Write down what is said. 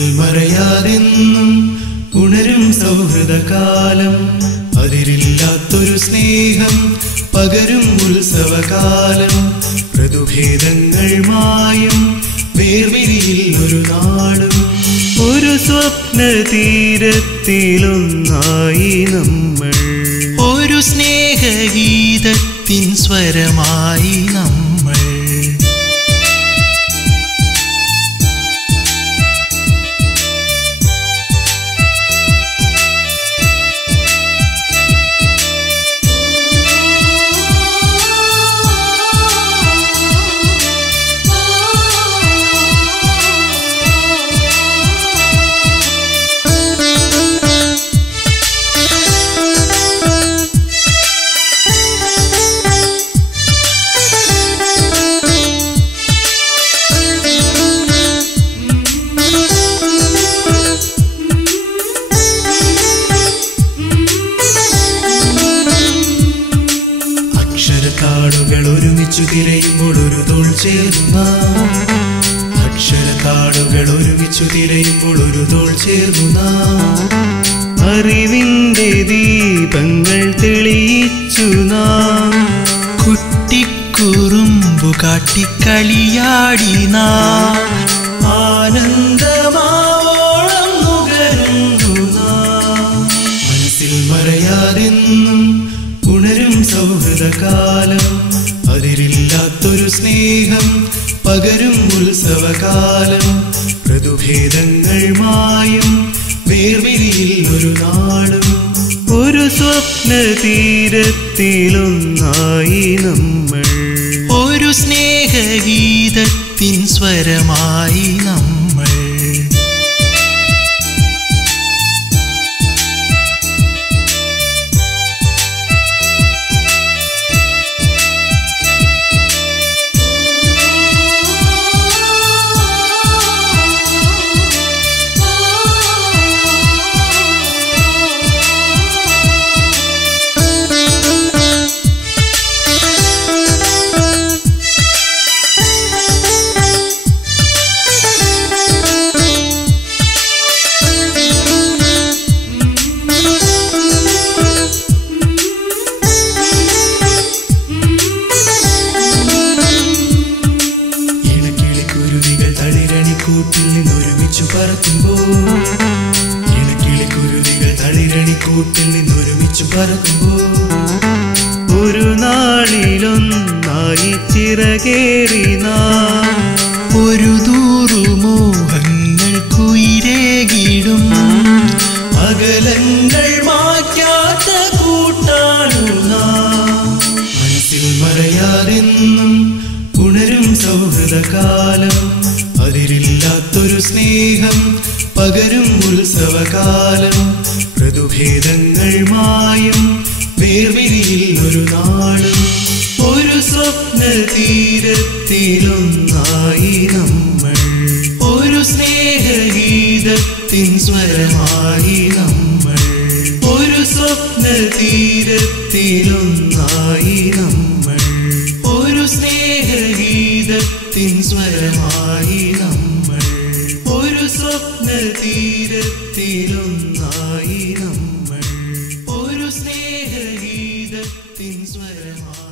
മനസ്സിൽ മറയാതെന്നും ഉണരും സൗഹൃദകാലം അതിരില്ലാത്തൊരു സ്നേഹം പകരും ഉത്സവകാലം ഋതുഭേദങ്ങൾ മായും വേർവിരിയിൽ ഒരു നാടും ഒരു സ്വപ്ന തീരത്തിലൊന്നായി നമ്മൾ ഒരു സ്നേഹഗീതത്തിൻ സ്വരമായി നമ്മൾ അക്ഷരത്താളുകൾ ഒരുമിച്ചു തിരയുമ്പോൾ ഒരു തോൾ ചേർന്ന അക്ഷരത്താളുകൾ ഒരുമിച്ചു തിരയുമ്പോൾ ഒരു തോൾ ചേർന്ന അറിവിന്റെ ദീപങ്ങൾ തെളിയിച്ചു നാം കുട്ടിക്കുറുമ്പു കാട്ടിക്കളിയാടി നാം ആനന്ദമാവോളം നുകരുന്നു നാം മനസ്സിൽ മറയാതെന്നും ഉണരും സൗഹൃദകാലം അതിരില്ലാത്തൊരു സ്നേഹം പകരും ഉത്സവകാലം ഋതുഭേദങ്ങൾ മായും വേർവിരിയിൽ ഒരു നാടും ഒരു സ്വപ്ന തീരത്തിലൊന്നായി നമ്മൾ ഒരു സ്നേഹഗീതത്തിൻ സ്വരമായി നമ്മൾ തളിരണിക്കൂട്ടിൽ നിന്നൊരുമിച്ചു പറക്കുമ്പോൾ ഇണക്കിളിക്കുരുവികൾ തളിരണിക്കൂട്ടിൽ നിന്നൊരുമിച്ചു പറക്കുമ്പോൾ ഒരു നാളിലൊന്നായി ചിറകേറി നാം ഒരു ദൂറുമോഹങ്ങൾ കുയിരേകിടും അകലങ്ങൾ മാറ്റാത്ത കൂട്ടാണു നാം മനസ്സിൽ മറയാതെന്നും ഉണരും സൗഹൃദകാലം അതിരില്ലാത്തൊരു സ്നേഹം പകരും ഉത്സവകാലം ഋതുഭേദങ്ങൾ മായും വേർവിരിയിൽ ഒരു നാടും ഒരു സ്വപ്ന തീരത്തിലൊന്നായി നമ്മൾ ഒരു സ്നേഹഗീതത്തിൻ സ്വരമായി നമ്മൾ ഒരു സ്വപ്ന തീരത്തിലൊന്നായി നമ്മൾ ഒരു സ്നേഹഗീതത്തിൻ സ്വരമായി നമ്മൾ ഒരു സ്വപ്ന തീരത്തിലൊന്നായി നമ്മൾ ഒരു സ്നേഹഗീതത്തിൻ സ്വരമായി